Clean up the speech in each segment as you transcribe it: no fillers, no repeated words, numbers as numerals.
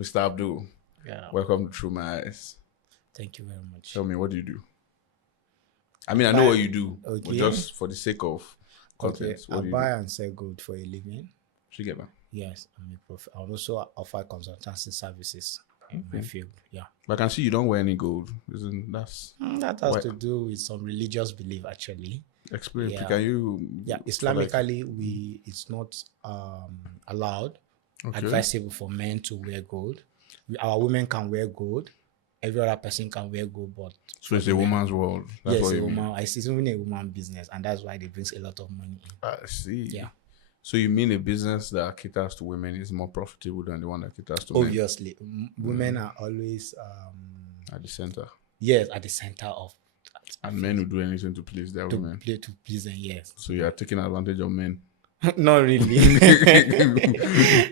Mr. Abdul, Yeah. welcome to Through My Eyes. Thank you very much. Tell me, what do you do? I mean, I know what you do, but Okay. just for the sake of Okay. content, I what do you buy do? and sell gold for a living. Together. Yes, I also offer consultancy services in my field. Yeah. But I can see you don't wear any gold. Isn't that's That has why- to do with some religious belief, actually. Explain. Yeah. Can you? Yeah, Islamically, it's not allowed, advisable for men to wear gold. Our women can wear gold. Every other person can wear gold, but So it's a woman's world. That's yes, what a you mean. woman. It's even a woman business, and that's why it brings a lot of money in. I see. Yeah. So you mean a business that caters to women is more profitable than the one that caters to men Obviously, women are always at the center, at the center of and men will do anything to please their women. to please them. Yes. So you are taking advantage of men. Not really.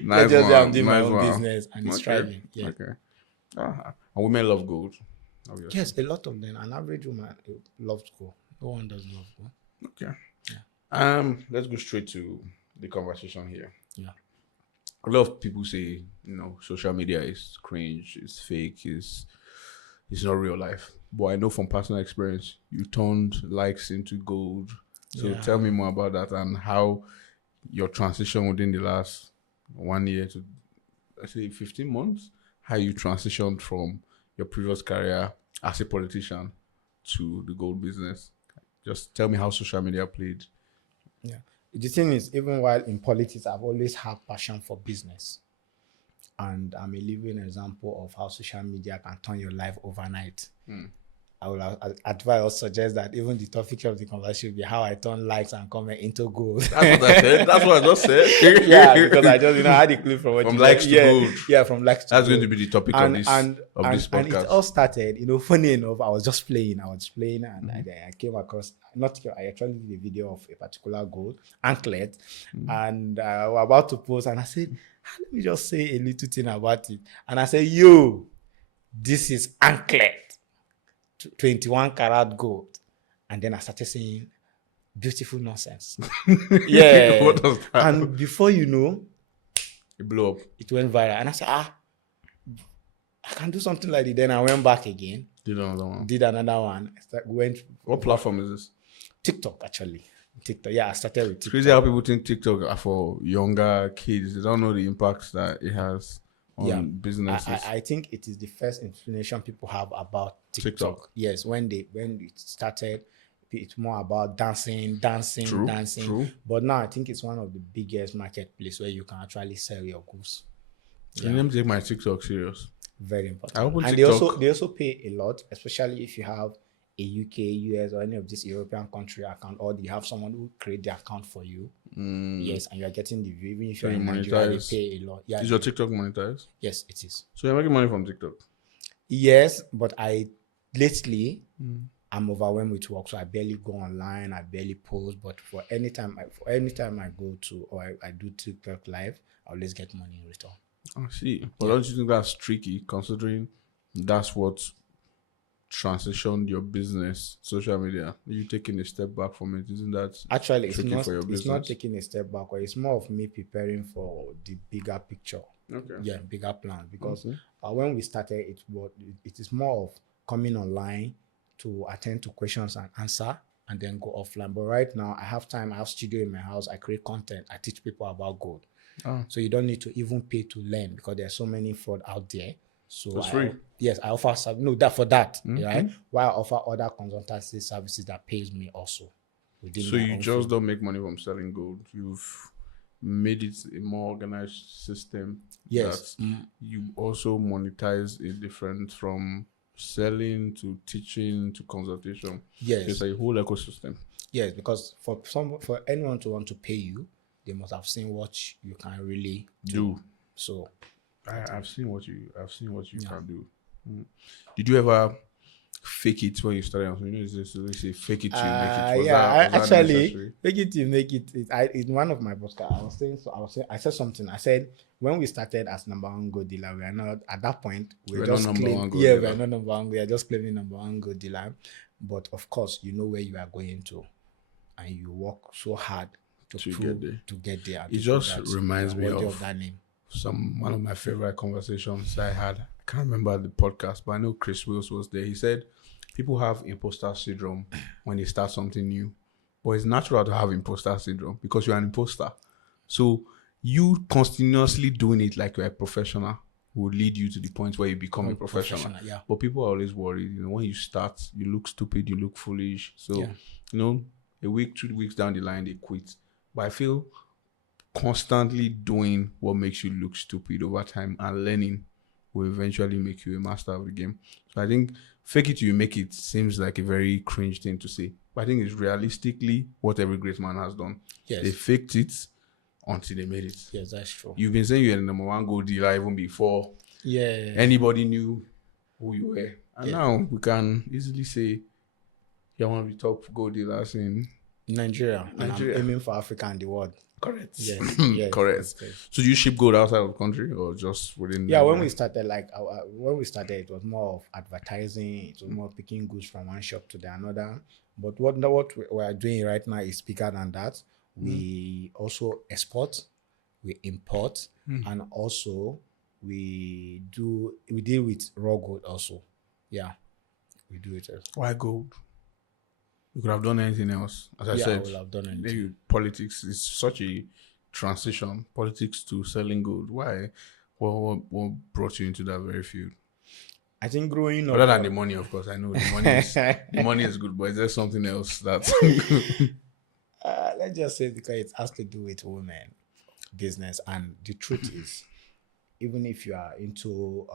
Nice Just one. I'm doing my Nice own one. business and it's thriving. Yeah. Okay. And women love gold. Obviously. Yes, a lot of them. An average woman loves gold. No one does love gold. Okay. Yeah. Let's go straight to the conversation here. Yeah. A lot of people say, social media is cringe, it's fake, it's not real life. But I know from personal experience, you turned likes into gold. So Yeah. tell me more about that and how your transition within the last 1 year to, let's say, 15 months, how you transitioned from your previous career as a politician to the gold business. Just tell me how social media played. Yeah. The thing is, even while in politics, I've always had passion for business. And I'm a living example of how social media can turn your life overnight. I will advise or suggest that even the topic of the conversation will be how I turn likes and comment into gold. That's what I said. That's what I just said. Yeah, because I just I had a clip from what From you likes said. to gold. Yeah, from likes to That's gold. going to be the topic of this podcast. And it all started, funny enough, I was playing and I came across, I actually did a video of a particular gold anklet and I was about to post and I said, let me just say a little thing about it. And I said, yo, this is anklet, 21 karat gold. And then I started saying beautiful nonsense. Yeah. What does that? And before you know, It blew up. it went viral. And I said, I can do something like it. Then I went back again, Did another one. did another one. What platform is this? TikTok, actually. TikTok. Yeah, I started with It's TikTok. crazy how people think TikTok are for younger kids. They don't know the impact that it has on businesses. I think it is the first information people have about TikTok. TikTok. Yes, when it started, it's more about dancing. True. But now I think it's one of the biggest marketplace where you can actually sell your goods. Can you take my TikTok serious? Very important. I open And TikTok. they also pay a lot, especially if you have a UK, US, or any of this European country account, or you have someone who create the account for you. Yes, and you are getting the view. Even if you're in Nigeria, they monetize. pay a lot. Yeah, Is your TikTok monetized? yes, it is. So you're making money from TikTok? Yes, but lately I'm overwhelmed with work, so I barely go online. I barely post. But for any time I go to or I do TikTok live, I always get money in return. I see. But don't you think that's tricky, considering that's what transitioned your business, social media? You taking a step back from it, isn't that Actually, tricky for your it's business? not taking a step backward. It's more of me preparing for the bigger picture. Okay. Yeah, bigger plan. Because when we started, it is more of coming online to attend to questions and answer and then go offline. But right now, I have time. I have studio in my house. I create content. I teach people about gold. So you don't need to even pay to learn because there's so many fraud out there. So It's free. Yes, I offer right? While I offer other consultancy services that pays me also. So you just don't make money from selling gold. You've made it a more organized system. Yes. That you also monetize it different from selling to teaching to consultation. Yes. It's a whole ecosystem. Yes, because for anyone to want to pay you, they must have seen what you can really do. So I've seen what you can do. Did you ever fake it when you started? They say fake it till you make it. Actually, fake it till you make it. In one of my podcasts, I said something. I said when we started as number one gold dealer, we are not at that point. We're just not number one gold dealer. dealer. We're not number one. We are just claiming number one gold dealer. But of course, you know where you are going to, and you work so hard to get there. It just reminds me of that name. one of my favorite conversations I had. I can't remember the podcast, but I know Chris Wills was there. He said people have imposter syndrome when they start something new, but it's natural to have imposter syndrome because you're an imposter. So you continuously doing it like you're a professional will lead you to the point where you become a professional. Yeah. But people are always worried. When you start, you look stupid, you look foolish. So, a week, 2 weeks down the line, they quit. But I feel constantly doing what makes you look stupid over time and learning will eventually make you a master of the game. So I think fake it till you make it seems like a very cringe thing to say. But I think it's realistically what every great man has done. Yes. They faked it until they made it. Yes, that's true. You've been saying you're the number one gold dealer even before anybody knew who you were. And now we can easily say you're one of the top gold dealers in Nigeria. And I'm aiming for Africa and the world. Correct. Yes. Yes. Correct. So do you ship gold outside of the country or just within? Yeah, when we started, it was more of advertising. It was more picking goods from one shop to the another. But what we are doing right now is bigger than that. We also export, we import, and also we deal with raw gold also. Yeah, we do it. Why gold? You could have done anything else. As I said, I would have done anything. Politics is such a transition. Politics to selling gold. Why? What brought you into that very field? I think growing up. Other than the money, of course, I know the money is good, but is there something else that's let's just say because it has to do with women business, and the truth is, even if you are into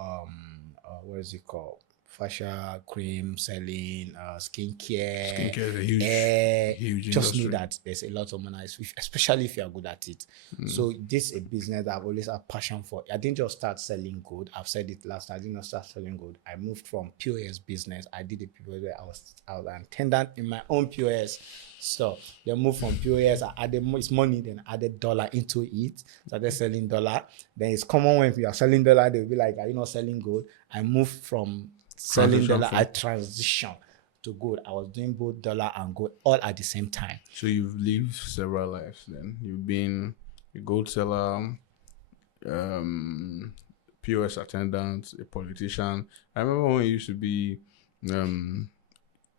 what is it called, facial cream selling, skincare is a huge just industry. know that there's a lot of money, especially if you are good at it. So this is a business that I've always had passion for. I didn't just start selling gold. I've said it last time. I did not start selling gold. I moved from POS business. I did a POS where I was an attendant in my own POS. So then moved from POS. I added money, then added dollar into it. Started selling dollar. Then it's common when you are selling dollar, they'll be like, "Are you not selling gold?" I moved from selling dollar, I transitioned to gold. I was doing both dollar and gold all at the same time. So you've lived several lives then. You've been a gold seller, POS attendant, a politician. I remember when you used to be,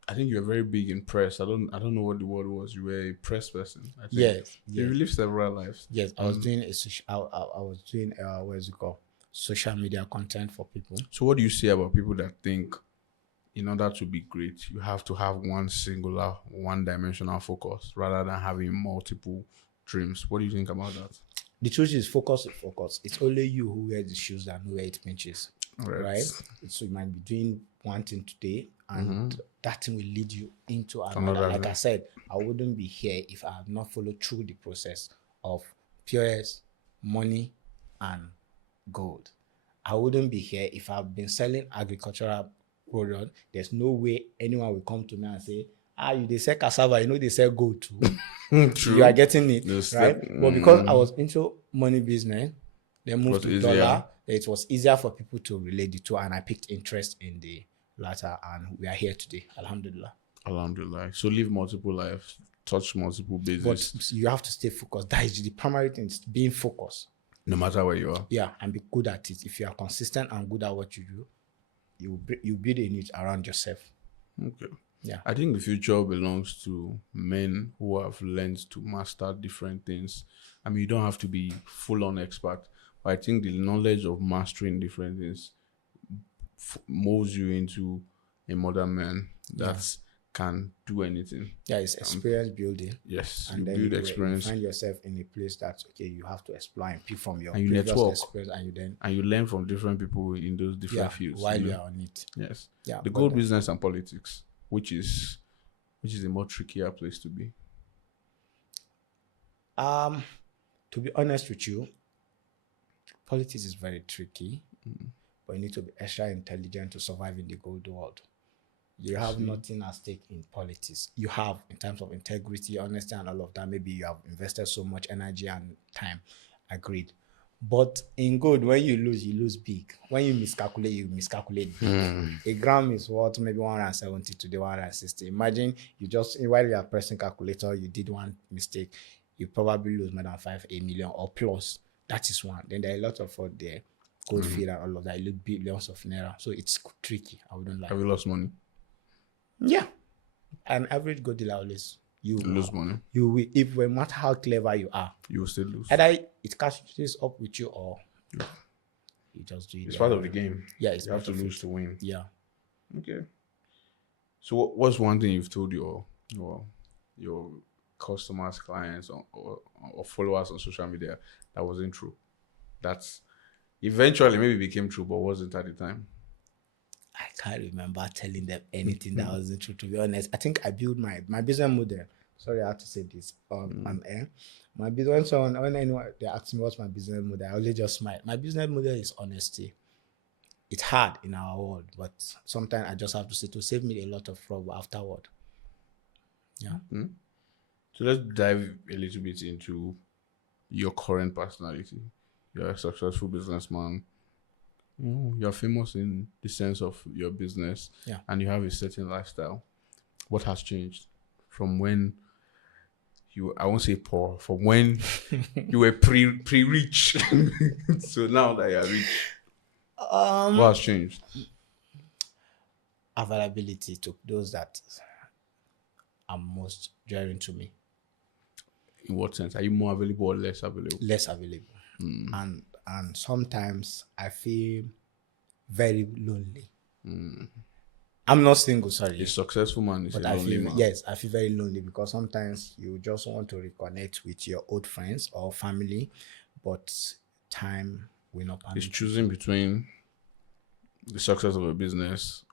I think you were very big in press. I don't know what the word was. You were a press person. I think. Yes. You've lived several lives. Yes, I was doing I was doing what is it called? Social media content for people. So what do you say about people that think in order to be great, you have to have one singular, one-dimensional focus rather than having multiple dreams? What do you think about that? The truth is focus. It's only you who wears the shoes that know where it pinches. Right? So you might be doing one thing today and that thing will lead you into another. Like I said, I wouldn't be here if I had not followed through the process of POS, money, and gold. I wouldn't be here if I've been selling agricultural product. There's no way anyone will come to me and say, they sell cassava, they sell gold too. True. You are getting it, right? But because I was into money business, then moved to dollar, it was easier for people to relate the two, and I picked interest in the latter, and we are here today. Alhamdulillah. Alhamdulillah. So live multiple lives, touch multiple bases. But you have to stay focused. That is the primary thing, is being focused. No matter where you are. Yeah, and be good at it. If you are consistent and good at what you do, you build a niche around yourself. Okay. Yeah. I think the future belongs to men who have learned to master different things. I mean, you don't have to be full-on expert, but I think the knowledge of mastering different things molds you into a modern man that can do anything. Yeah, it's experience building. Yes, and you then build you experience. find yourself in a place that you have to explore and pick from your and you previous network, experience, and you learn from different people in those different fields while you are on it. Yes. Yeah, the gold business and politics, which is a more trickier place to be. To be honest with you, politics is very tricky, but you need to be extra intelligent to survive in the gold world. You have nothing at stake in politics. You have, in terms of integrity, honesty, and all of that. Maybe you have invested so much energy and time. Agreed. But in gold, when you lose big. When you miscalculate big. A gram is worth maybe 170 to the 160. Imagine while you are pressing calculator, you did one mistake. You probably lose more than 5 million or plus. That is one. Then there are a lot of fraud there, cold feed and all of that. It look billions of naira, so it's tricky. I wouldn't lie. Have you lost money? Yeah, an average gold dealer always You lose money. you will, if no matter how clever you are, You will still lose. either it catches up with you or you just do it. It's part of the game. Yeah, it's You have to part of lose to win. Yeah. Okay. So what's one thing you've told your customers, clients, or followers on social media that wasn't true? That's eventually maybe became true, but wasn't at the time. I can't remember telling them anything that wasn't true, to be honest. I think I built my business model. Sorry, I have to say this on air. My business, when anyone they ask me what's my business model, I always just smile. My business model is honesty. It's hard in our world, but sometimes I just have to say to save me a lot of trouble afterward. Yeah. So let's dive a little bit into your current personality. You're a successful businessman. You're famous in the sense of your business, and you have a certain lifestyle. What has changed from when I won't say poor, from when you were pre-rich so now that you're rich? What has changed? Availability to those that are most dearing to me. In what sense? Are you more available or less available? Less available. And sometimes I feel very lonely. I'm not single, sorry. A successful man is a but I lonely feel man. yes, I feel very lonely because sometimes you just want to reconnect with your old friends or family, but time will not It's permit. choosing between the success of a business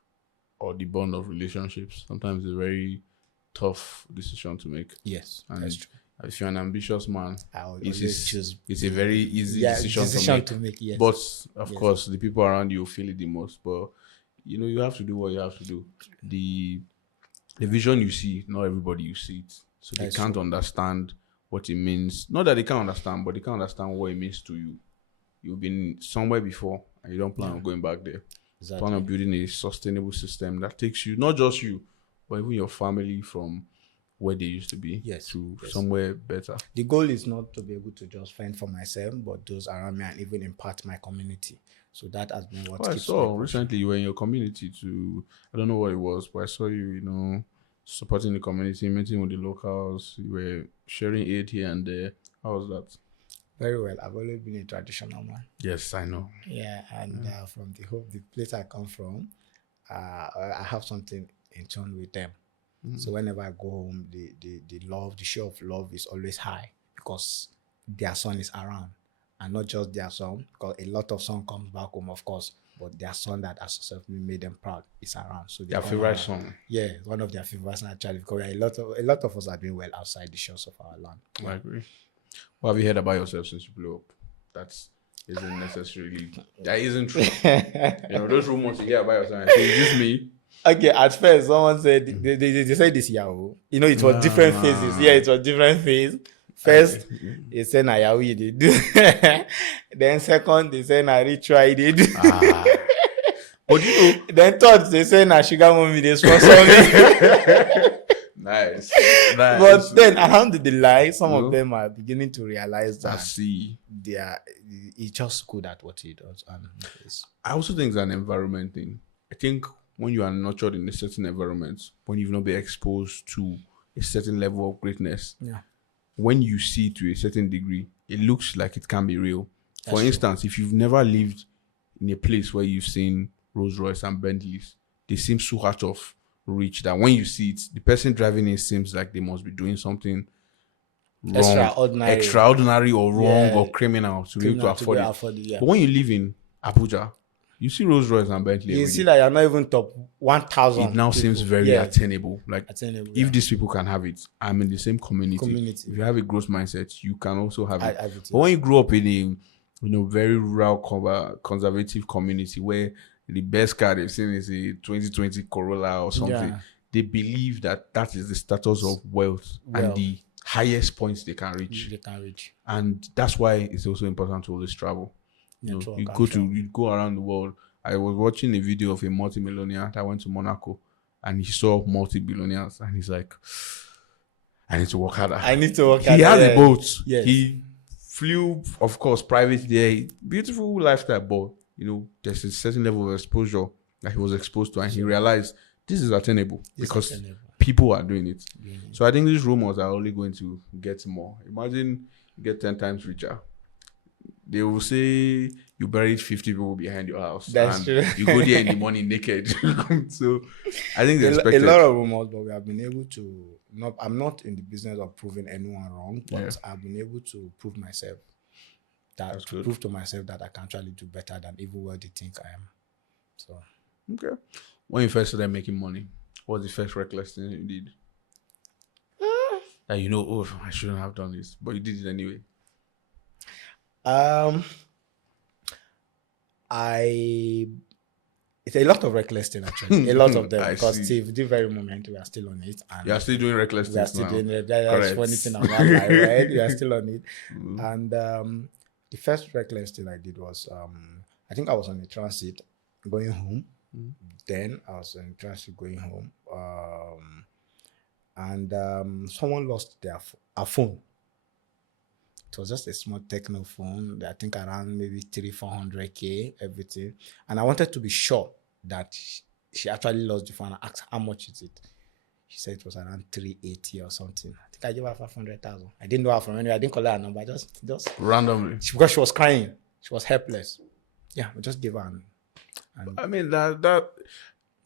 or the bond of relationships. Sometimes it's a very tough decision to make. Yes, And that's true. if you're an ambitious man, I would it's, always choose it's a very easy decision to make. yes. But of course, the people around you feel it the most. But you have to do what you have to do. The vision you see, not everybody you see it, so they can't understand what it means. Not that they can't understand, but they can't understand what it means to you. You've been somewhere before, and you don't plan on going back there. Exactly. Plan on building a sustainable system that takes you, not just you, but even your family, from where they used to be to somewhere better. The goal is not to be able to just fend for myself, but those around me, and even impart my community. So that has been what I keeps saw me recently you were in your community to, I don't know what it was, but I saw you, supporting the community, meeting with the locals. You were sharing aid here and there. How was that? very well. I've always been a traditional man. Yes, I know. Yeah, and from the place I come from, I have something in tune with them. So whenever I go home, the show of love is always high because their son is around, and not just their son, because a lot of son comes back home, of course, but their son that has successfully made them proud is around. So Their favorite song. Yeah, one of their favorites actually, because a lot of us are doing well outside the shores of our land. I agree. What have you heard about yourself since you blew up? That isn't necessarily, that isn't true. Those rumors you hear about yourself, I say, is this me? Okay, at first someone said they said this Yahoo. It was different phases. Yeah, it was different phase. First, they said na Yahoo you did do. Then second, they said na ritual you did do. But then third, they said na sugar mommy they sponsor me. Nice. But then alhamdulillah, some of them are beginning to realize that I see. he's just good at what he does. And I also think it's an environment thing. I think when you are nurtured in a certain environment, when you've not been exposed to a certain level of greatness, when you see to a certain degree, it looks like it can be real. For instance, if you've never lived in a place where you've seen Rolls Royce and Bentleys, they seem so out of reach that when you see it, the person driving it seems like they must be doing something wrong, extraordinary or wrong or criminal to be able to afford it. But when you live in Abuja, you see Rolls Royce and Bentley. You see that you're not even top 1,000. It now seems very attainable. Like attainable, if these people can have it, I'm in the same community. If you have a growth mindset, you can also have it. But when you grow up in a very rural, conservative community where the best car they've seen is a 2020 Corolla or something, they believe that is the status of wealth and the highest points they can reach. And that's why it's also important to always travel. You go around the world. I was watching a video of a multi-millionaire that went to Monaco and he saw multi-billionaires and he's like, I need to work harder. He has a boat. He flew, of course, private there. Beautiful lifestyle, but there's a certain level of exposure that he was exposed to, and he realized this is attainable because people are doing it. So I think these rumors are only going to get more. Imagine you get 10 times richer. They will say you buried 50 people behind your house. That's true. You go there in the morning naked. So I think they expected a lot of rumors, but we have been able to. I'm not in the business of proving anyone wrong, but I've been able to prove myself prove to myself that I can actually do better than even what they think I am. So okay. When you first started making money, what was the first reckless thing you did? That I shouldn't have done this, but you did it anyway. It's a lot of reckless things actually. A lot of them because till the very moment we are still on it. And you are still doing reckless things. We are still doing it. That's funny thing about life, right? We are still on it. And the first reckless thing I did was I think I was on a transit going home. Then I was on a transit going home. And someone lost a phone. It was just a small techno phone, I think around maybe 300-400K, everything. And I wanted to be sure that she actually lost the phone. I asked, how much is it? She said it was around 380 or something. I think I gave her 500,000. I didn't know her from anywhere. I didn't call her number. Just randomly. Because she was crying. She was helpless. Yeah, we just gave her. I mean, that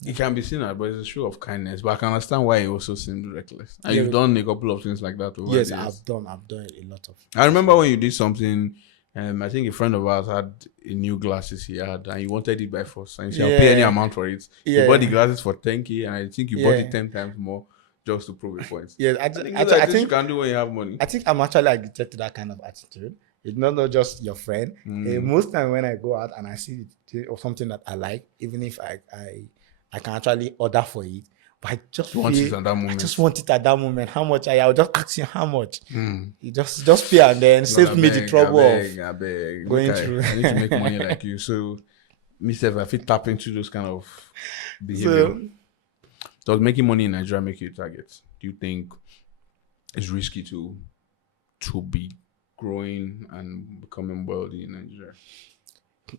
it can be seen as, but it's a show of kindness. But I can understand why it also seemed reckless. And you've done a couple of things like that over Yes, the years. I've done a lot of. I remember when you did something. I think a friend of ours had a new glasses he had, and you wanted it by force. And you said, I'll pay any amount for it. You bought the glasses for 10K, and I think you bought it 10 times more just to prove a point. Yes, I think you can do when you have money. I think I'm actually addicted to that kind of attitude. It's not just your friend. Most time when I go out and I see it or something that I like, even if I can actually order for it, but I just want it at that moment. I just want it at that moment. How much? I'll just ask you how much. You just pay and then save me the trouble of going through. I need to make money like you. So, myself, I fit tap into those kind of behavior. Does making money in Nigeria make you a target? Do you think it's risky to be growing and becoming wealthy in Nigeria?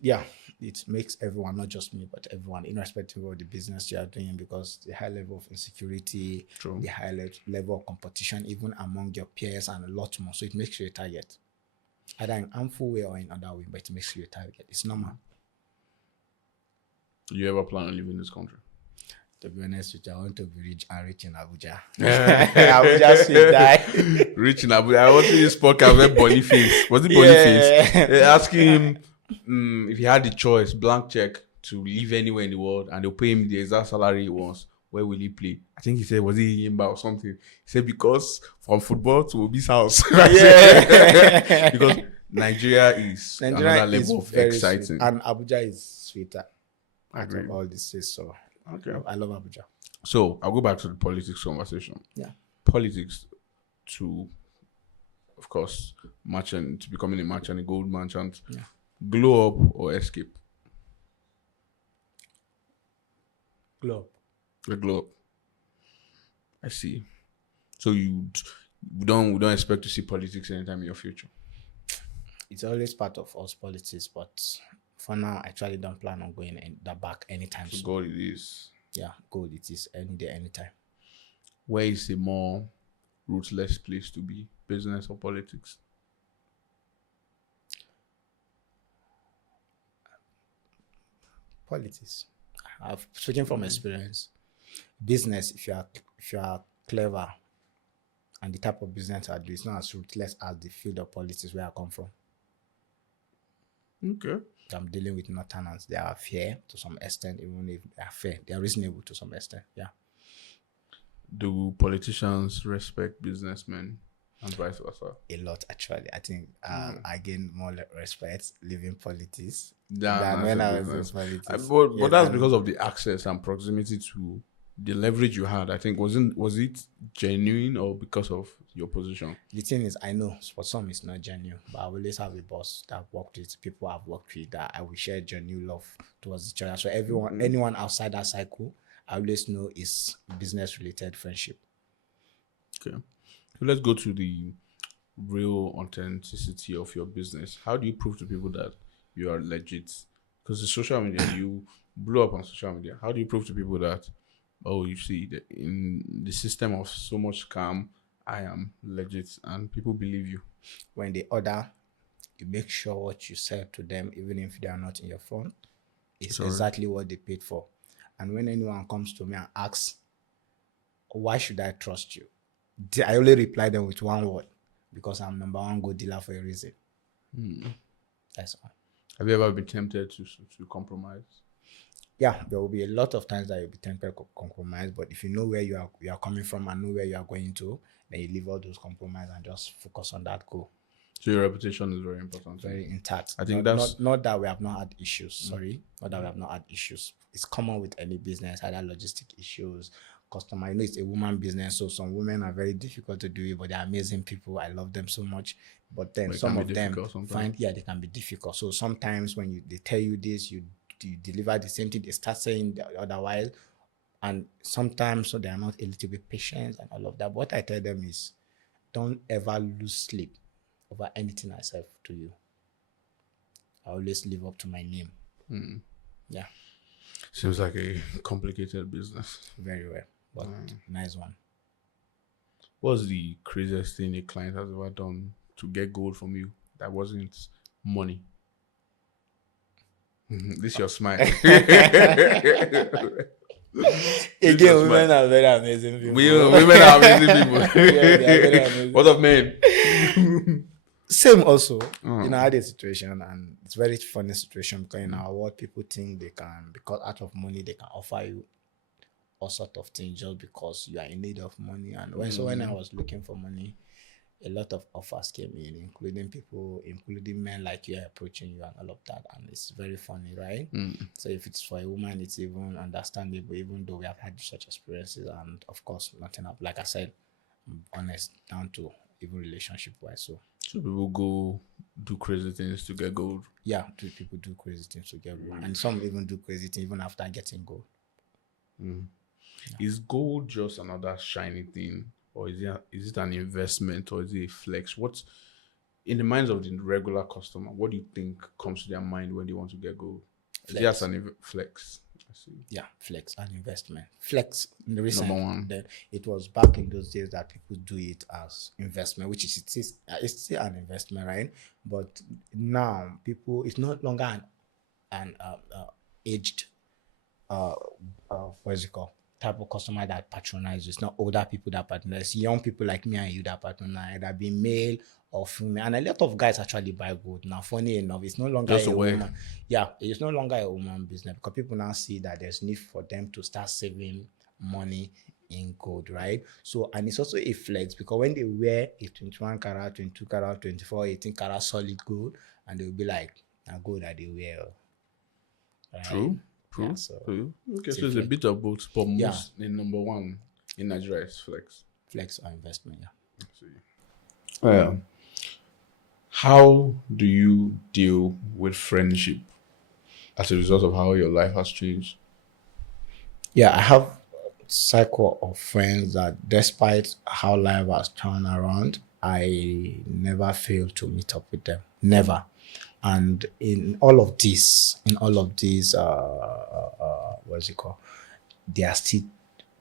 Yeah, it makes everyone, not just me, but everyone, irrespective of the business you are doing, because the high level of insecurity, the high level of competition, even among your peers, and a lot more. So it makes you a target, either in harmful way or in other way, but it makes you a target. It's normal. Do you ever plan on leaving this country? To be honest with you, I want to be rich in Abuja. Abuja should die. Rich in Abuja. I want to use podcast with Boniface. Was it Boniface? Asking him if he had the choice, blank check, to live anywhere in the world, and they'll pay him the exact salary he wants. Where will he play? I think he said, was he Yimba or something? He said, because from football to Obi's house. Because Nigeria is another level of exciting. Sweet. And Abuja is sweeter. I agree. All this is so. Okay. I love Abuja. So I'll go back to the politics conversation. Yeah. Politics to, of course, merchant, to becoming a merchant, a gold merchant. Yeah. Glow up or escape? Glow up. The glow up. I see. So we don't expect to see politics anytime in your future? It's always part of us politics, but for now, I actually don't plan on going back anytime soon. Gold it is. Yeah, gold it is any day, anytime. Where is a more ruthless place to be? Business or politics? Politics. I've speaking from experience. Business, if you are clever and the type of business I do, it's not as ruthless as the field of politics where I come from. Okay. I'm dealing with northerners. They are fair to some extent, even if they are fair. They are reasonable to some extent. Yeah. Do politicians respect businessmen and vice versa? A lot, actually. I think I gained more respect leaving politics than when I was in politics. But that's because of the access and proximity to the leverage you had. I think was it genuine or because of your position? The thing is, I know for some it's not genuine, but I always have a boss that I've worked with, people I've worked with, that I will share genuine love towards each other. So anyone outside that cycle, I always know is business related friendship. Okay. So let's go to the real authenticity of your business? How do you prove to people that you are legit? Because the social media, you blew up on social media. How do you prove to people that, oh, you see, in the system of so much scam, I am legit, and people believe you? When they order, you make sure what you sell to them, even if they are not in your phone, is Sorry. exactly what they paid for. And when anyone comes to me and asks, why should I trust you? I only reply them with one word: because I'm number one good dealer for a reason. That's all. Have you ever been tempted to compromise? Yeah, there will be a lot of times that you'll be tempted to compromise, but if you know where you are coming from and know where you are going to, then you leave all those compromise and just focus on that goal. So your reputation is very important. Very intact. I think not that we have not had issues. Sorry, not that we have not had issues. It's common with any business, either logistic issues, customer. It's a woman business, so some women are very difficult to do it, but they're amazing people. I love them so much. But then But it some can be of them difficult sometimes. they can be difficult. So sometimes when they tell you this, you deliver the same thing, they start saying otherwise, and sometimes so they are not a little bit patient and all of that. But what I tell them is, don't ever lose sleep over anything I say to you. I always live up to my name. Yeah, Seems like a complicated business. very well, but nice one. What's the craziest thing a client has ever done to get gold from you that wasn't money? This is your smile. Again, women are very amazing people. Women are amazing people. Yeah, they are very amazing. What of men? Same also. I had a situation, and it's a very funny situation, because in our world, people think they can, because out of money, they can offer you all sort of things just because you are in need of money. And when I was looking for money, a lot of offers came in, including men like you approaching you and all of that. And it's very funny, right? So if it's for a woman, it's even understandable, even though we have had such experiences. And of course, nothing up. Like I said, I'm honest down to even relationship wise. So people go do crazy things to get gold. yeah, people do crazy things to get gold. And some even do crazy things even after getting gold. Is gold just another shiny thing, or is it an investment, or is it a flex? What's in the minds of the regular customer? What do you think comes to their mind when they want to get gold? Yes, an flex. I see. Yeah, flex and investment. Flex in the recent Number one. then it was back in those days that people do it as investment, which is it's still an investment, right? But now people, it's no longer an aged what is it called, type of customer that patronizes. It's not older people that patronize. It's young people like me and you that patronize, that be male or female. And a lot of guys actually buy gold now. Funny enough, it's no longer Just a a way. woman. Yeah, it's no longer a woman business, because people now see that there's need for them to start saving money in gold, right? So, and it's also a flex, because when they wear a 21 karat, 22 karat, 24, 18 karat solid gold, and they'll be like, now gold that they wear. Right? True. Yeah, so True. Okay, it's so a it's a flex. bit of both, but Yeah. most in number one in Nigeria is flex. Flex or investment, yeah. How do you deal with friendship as a result of how your life has changed? Yeah, I have a cycle of friends that despite how life has turned around, I never fail to meet up with them. Never. And in all of this, what's it called? There are still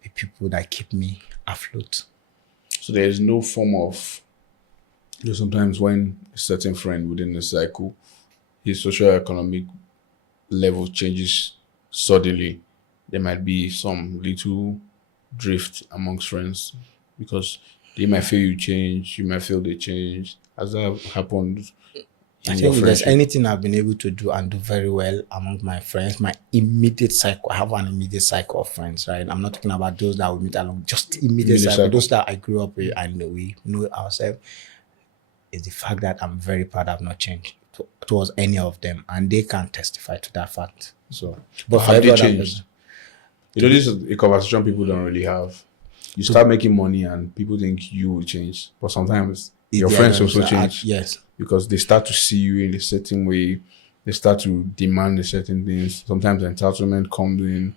the people that keep me afloat. So there is no form of, sometimes when a certain friend within the cycle, his socio-economic level changes suddenly, there might be some little drift amongst friends, because they might feel you change, you might feel they change. Has that happened I in your think if there's friendship? anything I've been able to do and do very well among my friends, my immediate cycle, I have an immediate cycle of friends, right? I'm not talking about those that we meet along, just immediate cycle, those that I grew up with and we know ourselves, is the fact that I'm very proud I've not changed towards any of them, and they can testify to that fact. So, but for Have every they other changed? person, This is a conversation people don't really have. You start making money and people think you will change, but sometimes your the friends others also are- change. Yes, Because they start to see you in a certain way. They start to demand a certain things. Sometimes entitlement comes in.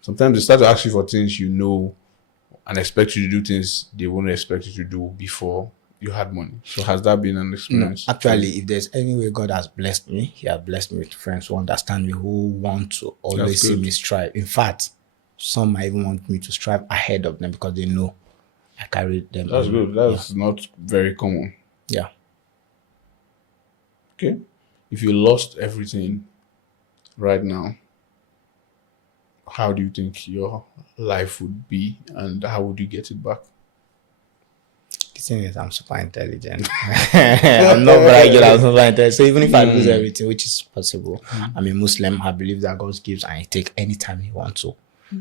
Sometimes they start to ask you for things and expect you to do things they wouldn't expect you to do before. you had money. So has that been an No, experience? actually, if there's any way God has blessed me, He has blessed me with friends who understand me, who want to always see good. me strive. In fact, some might even want me to strive ahead of them because they know I carry them. That's good. That's not very common. Yeah. Okay. If you lost everything right now, how do you think your life would be and how would you get it back? The thing is, I'm super intelligent. I'm not bragging, I'm super intelligent. So even if I lose everything, which is possible, I'm a Muslim. I believe that God gives and He takes anytime He wants to.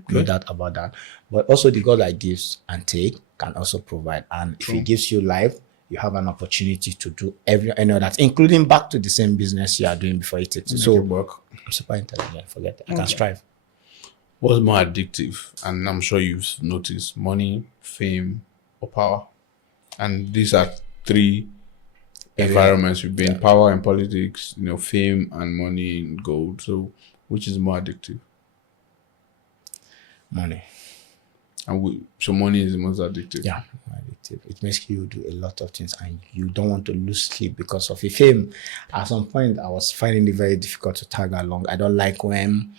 No doubt about that. But also the God that gives and take can also provide. And if He gives you life, you have an opportunity to do any of that, including back to the same business you are doing before you take it. So work. I'm super intelligent. Forget it. I can strive. What's more addictive? And I'm sure you've noticed money, fame, or power. And these are three environments we've been: power and politics, fame and money and gold. So which is more addictive? Money. And so money is the most addictive. Yeah, addictive. It makes you do a lot of things and you don't want to lose sleep because of it. Fame. At some point, I was finding it very difficult to tag along. I don't like when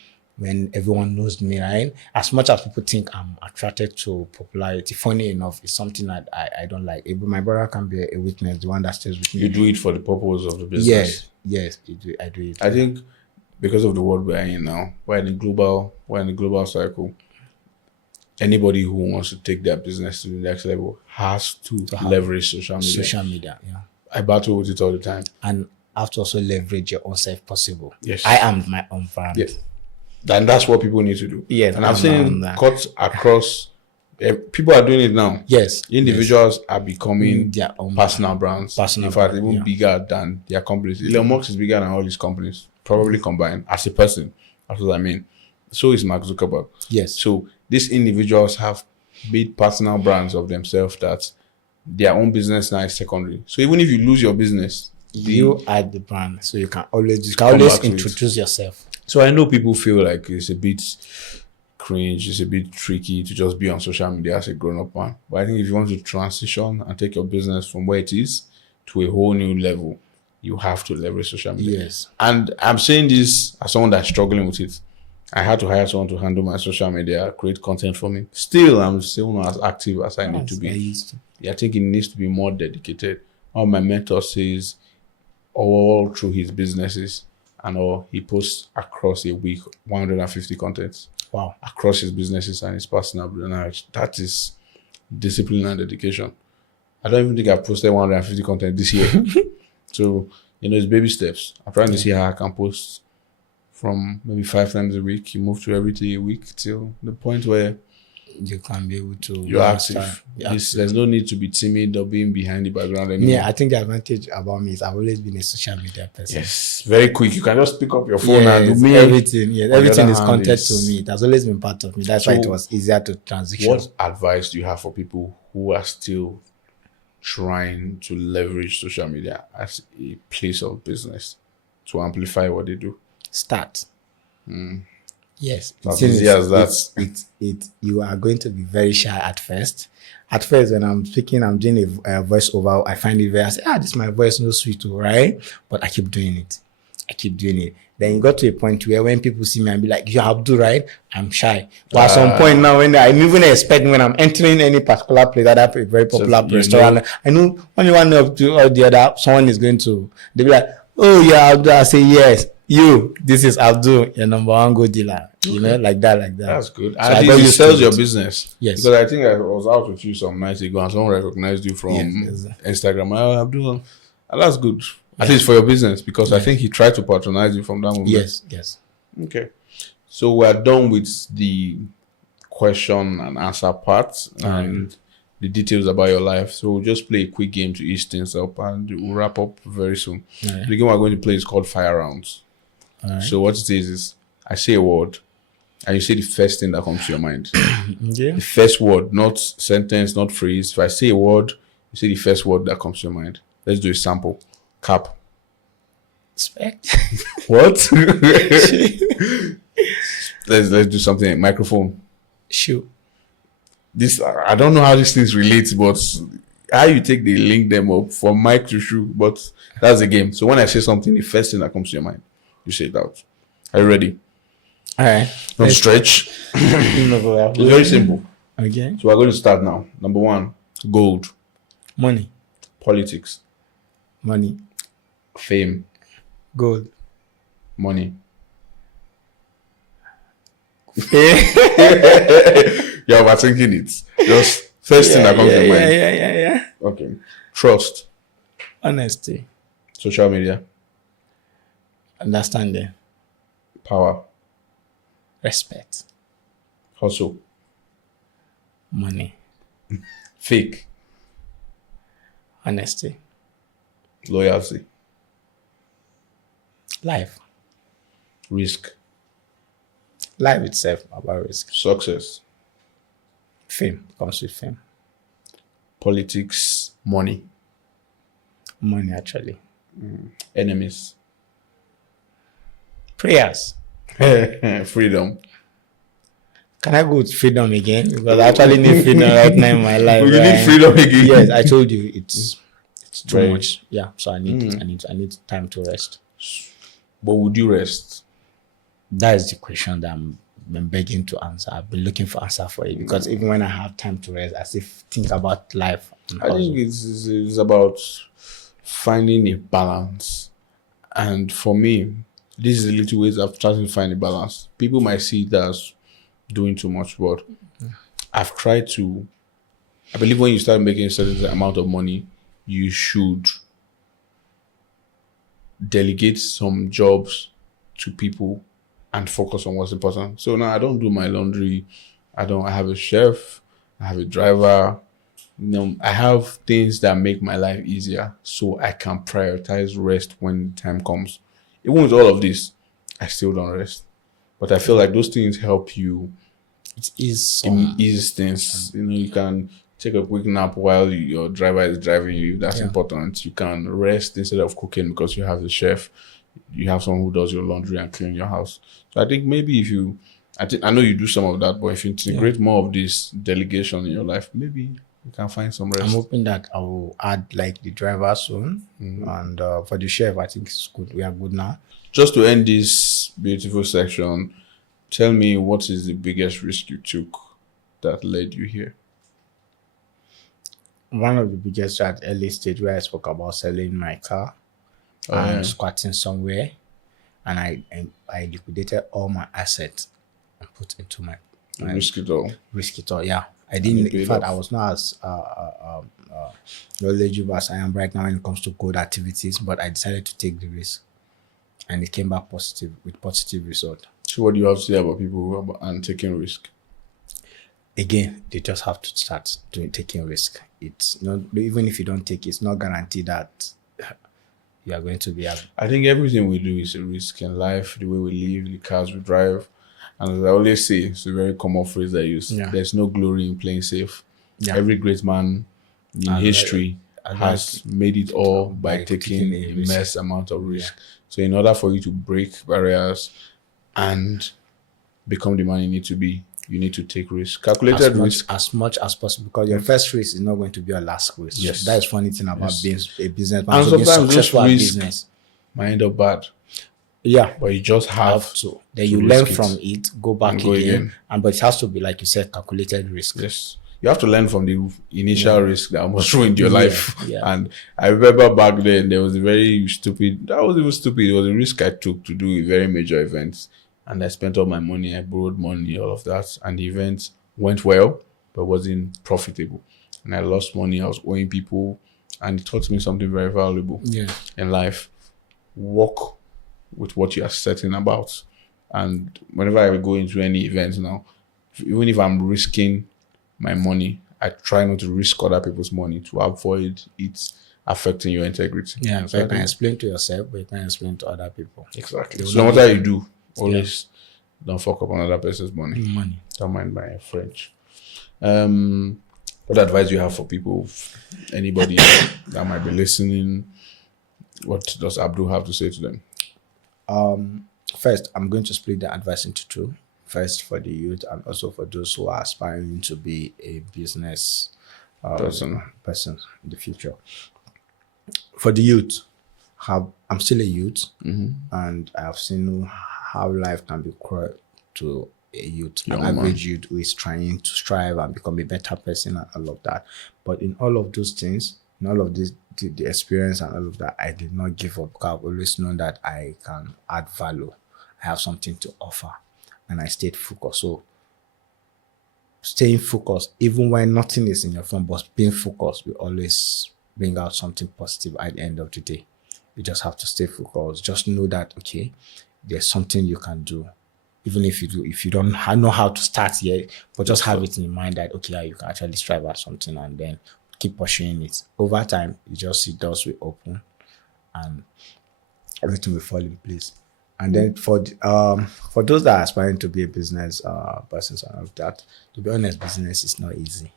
everyone knows me, right? As much as people think I'm attracted to popularity, funny enough, it's something that I don't like. My brother can be a witness, the one that stays with me. You do it for the purpose of the business. Yes, I do it. I think because of the world we're in now, we're in a global cycle. Anybody who wants to take their business to the next level has to leverage social media. Social media, yeah. I battle with it all the time. And have to also leverage your own self possible. Yes. I am my own brand. Yes. And that's what people need to do. Yes. And I've seen cuts across. People are doing it now. Yes. Individuals are becoming their own personal brands. In fact, even bigger than their companies. Elon Musk is bigger than all these companies, probably combined as a person. That's what I mean. So is Mark Zuckerberg. Yes. So these individuals have made personal brands of themselves that their own business now is secondary. So even if you lose your business, you are the brand. So you can always introduce yourself. So I know people feel like it's a bit cringe, it's a bit tricky to just be on social media as a grown-up man. But I think if you want to transition and take your business from where it is to a whole new level, you have to leverage social media. Yes. And I'm saying this as someone that's struggling with it. I had to hire someone to handle my social media, create content for me. Still, I'm still not as active as I need to be. I think it needs to be more dedicated. All my mentor says, all through his businesses and all, he posts across a week 150 contents. Wow. Across his businesses and his personal knowledge. That is discipline and dedication. I don't even think I've posted 150 content this year. So, it's baby steps. I'm trying to see how I can post from maybe 5 times a week. You move to every day a week till the point where you can be able to. You're active. There's no need to be timid or being behind the background anymore. Yeah, I think the advantage about me is I've always been a social media person. Yes, very quick. You can just pick up your phone and do me. Everything. Yeah, everything is content to me. It has always been part of me. That's why it was easier to transition. What advice do you have for people who are still trying to leverage social media as a place of business to amplify what they do? Start. Yes, as easy as that. You are going to be very shy at first. At first, when I'm speaking, I'm doing a voiceover. I find it very. I say, this is my voice, no sweet, right? But I keep doing it. Then you got to a point where when people see me and be like, "You're Abdul, right?" I'm shy. But at some point now, when I'm even expecting when I'm entering any particular place that have a very popular restaurant, I know only one or the other, someone is going to. They'll be like, "Oh, yeah, Abdul." I say, "Yes. This is Abdul, your number one good dealer." Like that. That's good. So and it sells your business. Yes. Because I think I was out with you some nights ago and someone recognized you from Instagram. Oh, Abdul. And that's good. At least for your business. Because I think he tried to patronize you from that moment. Yes. Okay. So we're done with the question and answer part and the details about your life. So we'll just play a quick game to ease things up and we'll wrap up very soon. The game we're going to play is called Fire Rounds. So what it is I say a word and you say the first thing that comes to your mind. The first word, not sentence, not phrase. If I say a word, you say the first word that comes to your mind. Let's do a sample. Cap. Respect. What? Let's do something. Microphone. Shoe. This I don't know how these things relate, but how you take the link them up from mic to shoe, but that's the game. So when I say something, the first thing that comes to your mind, you say it out. Are you ready? All right. Don't stretch. It's very simple. Okay. So we're going to start now. Number one, gold, Money. politics, Money. fame, Gold. money. Yeah. You're overthinking it. Just first thing that comes to mind. Yeah. Okay. Trust, Honesty. social media, Understanding. power, Respect. hustle, Money. fake, Honesty. loyalty, Life. risk, Life itself about risk. success, Fame comes with fame. politics, money, Money actually. enemies, Prayers. freedom. Can I go with freedom again? Because I actually need freedom right now in my life. You right? need freedom again. Yes, I told you it's too Right. much. Yeah, so I need time to rest. But would you rest? That is the question that I'm begging to answer. I've been looking for answer for it because even when I have time to rest, I still think about life. And I think it's about finding a balance. And for me, this is the little ways I've tried to find a balance. People might see it as doing too much, but I've tried to. I believe when you start making a certain amount of money, you should delegate some jobs to people and focus on what's important. So now I don't do my laundry. I have a chef. I have a driver. I have things that make my life easier so I can prioritize rest when time comes. Even with all of this, I still don't rest. But I feel like those things help you it is ease things. You can take a quick nap while your driver is driving you. If that's important. You can rest instead of cooking because you have the chef. You have someone who does your laundry and clean your house. So I think maybe I know you do some of that, but if you integrate more of this delegation in your life, maybe you can find some rest. I'm hoping that I will add like the driver soon, and for the chef, I think it's good. We are good now. Just to end this beautiful section, tell me what is the biggest risk you took that led you here? One of the biggest at early stage where I spoke about selling my car and squatting somewhere, and I liquidated all my assets and put into my risk it all. Risk it all, yeah. I didn't. In fact, I was not as knowledgeable as I am right now when it comes to gold activities, but I decided to take the risk, and it came back positive with positive result. So, what do you have to say about people and taking risk? Again, they just have to start taking risk. It's not, even if you don't take it, it's not guaranteed that you are going to be able. I think everything we do is a risk in life. The way we live, the cars we drive, and as I always say, it's a very common phrase I use. Yeah. There's no glory in playing safe. Yeah. Every great man in history has made it all by taking a immense amount of risk. Yeah. So in order for you to break barriers and become the man you need to be, you need to take risk. Calculated risk. As much as possible, because your first risk is not going to be your last risk. Yes. That is funny thing about being a businessman. And sometimes successful business might end up bad. Yeah. But you just have to. Then you learn from it, go back again. But it has to be, like you said, calculated risk. Yes. You have to learn from the initial risk that almost ruined your life. Yeah. And I remember back then, there was a very stupid, that was even stupid. It was a risk I took to do a very major event. And I spent all my money, I borrowed money, all of that. And the event went well, but wasn't profitable. And I lost money, I was owing people. And it taught me something very valuable in life. Work with what you are certain about. And whenever I go into any event now, even if I'm risking my money, I try not to risk other people's money to avoid it affecting your integrity. Yeah, so you can explain to yourself, but you can explain to other people. Exactly. So no matter you do, always don't fuck up on other person's money. Don't mind my French. What advice do you have for people, anybody that might be listening? What does Abdul have to say to them? First, I'm going to split the advice into two. First, for the youth and also for those who are aspiring to be a business Person. person in the future. For the youth, I'm still a youth, and I have seen how life can be cruel to a youth, an Young man. average youth who is trying to strive and become a better person and all of that. But in all of those things, in all of this, the experience and all of that, I did not give up because I've always known that I can add value. I have something to offer, and I stayed focused. So staying focused, even when nothing is in your phone, but being focused will always bring out something positive at the end of the day. You just have to stay focused. Just know that, okay, there's something you can do. Even if you don't know how to start yet, but just have it in your mind that, okay, you can actually strive at something and then keep pursuing it. Over time, you just see doors will open and everything will fall in place. And then for those that are aspiring to be a business persons and all of that, to be honest, business is not easy.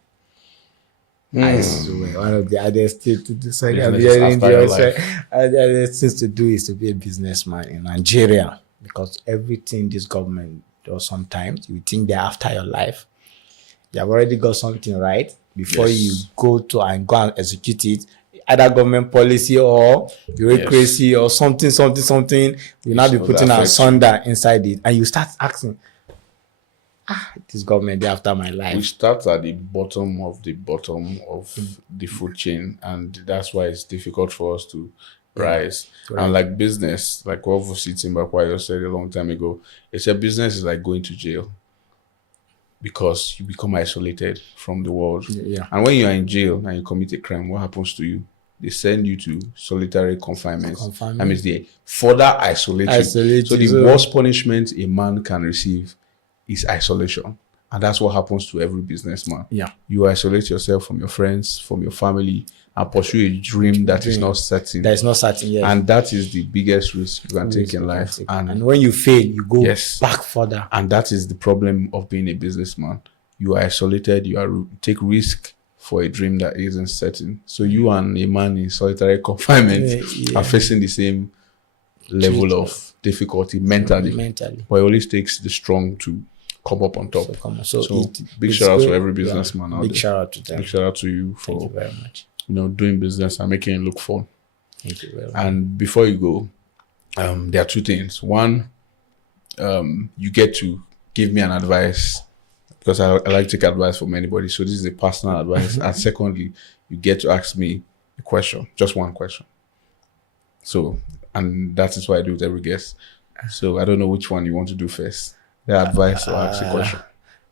I swear, one of the hardest things to do. So I'm Business is hearing after your the life. hardest things to do is to be a businessman in Nigeria, because everything this government does, sometimes you think they're after your life. You have already got something right before Yes. you go and execute it. Either government policy or bureaucracy or something. You now be So putting that affects you. asunder inside it, and you start asking, this government, they after my We life. start at the bottom of the food chain, and that's why it's difficult for us to rise. Correct. And like business, like what Vusi Timbakwayo said a long time ago, it's a business is like going to jail because you become isolated from the world. Yeah. And when you are in jail and you commit a crime, what happens to you? They send you to solitary confinement. That means they further isolate you. So the worst punishment a man can receive is isolation. And that's what happens to every businessman. Yeah. You isolate yourself from your friends, from your family, and pursue a dream that is not certain. That is not certain yet. And that is the biggest risk you can take in life. And when you fail, you go Yes. back further. And that is the problem of being a businessman. You are isolated, you take risk for a dream that isn't certain. So you and a man in solitary confinement are facing the same level of difficulty mentally. But it always takes the strong to come up on top. So big shout out to every businessman out there. Big shout out to them. Big shout out to you for Thank you very much. doing business and making it look fun. Thank you very much. And before you go, there are two things. One, you get to give me an advice, because I like to take advice from anybody. So this is a personal advice. And secondly, you get to ask me a question, just one question. So, and that is what I do with every guest. So I don't know which one you want to do first. The advice or ask a question.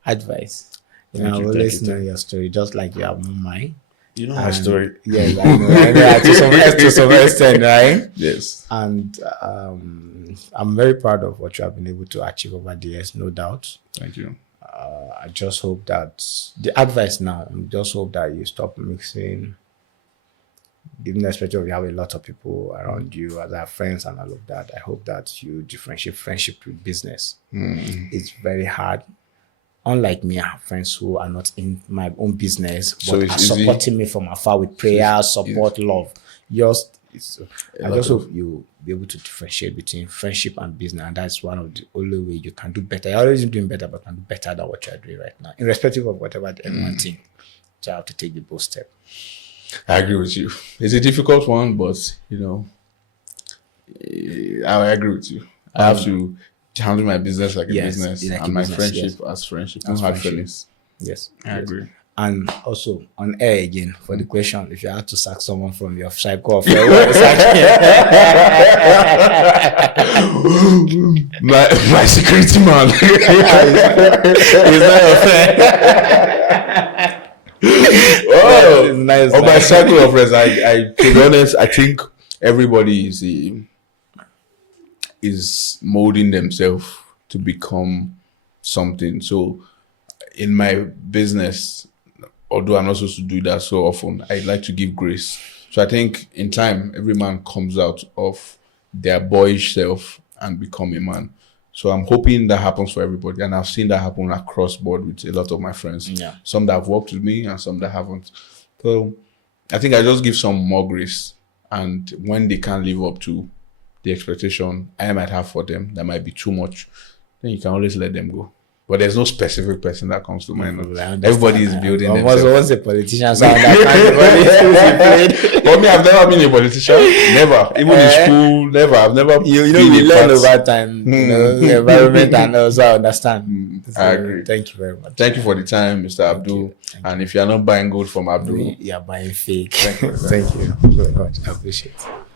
Advice. Thank you, I thank always you, know thank your story, just like you have known mine. You know my story. Yes, I know to some extent, right? Yes. And I'm very proud of what you have been able to achieve over the years, no doubt. Thank you. I just hope that the advice now, I just hope that you stop mixing, given the perspective of you have a lot of people around you as our friends and all of that. I hope that you differentiate friendship with business. It's very hard. Unlike me, I have friends who are not in my own business, but So it's are easy. supporting me from afar with prayer, support, love. I just hope you be able to differentiate between friendship and business, and that's one of the only way you can do better. You're always doing better, but can do better than what you're doing right now, irrespective of whatever everyone thinks. So I have to take the bold step. I agree with you. It's a difficult one, but I agree with you. I have to handle my business like a business, like a and my business, friendship as friendship. No hard feelings. Yes, I agree. And also on air again for the question, if you had to sack someone from your cycle of your work, my security man. It's not your friend. Nice. On my circle of friends, I to be honest, I think everybody is molding themselves to become something. So in my business, although I'm not supposed to do that so often, I like to give grace. So I think in time, every man comes out of their boyish self and become a man. So I'm hoping that happens for everybody. And I've seen that happen across board with a lot of my friends. Yeah. Some that have worked with me and some that haven't. So I think I just give some more grace. And when they can't live up to the expectation I might have for them, that might be too much, then you can always let them go. but there's no specific person that comes to mind. I understand. Everybody is building I themselves. was a politician, so I understand the politics. For me, I've never been a politician. Never. Even in school, never. I've never. You been you a learn part- over time, the environment, and also I understand. So, I agree. Thank you very much. Thank you for the time, Mr. Abdul. And if you are not buying gold from Abdul, You are buying fake. Thank you. Thank you very much. I appreciate it.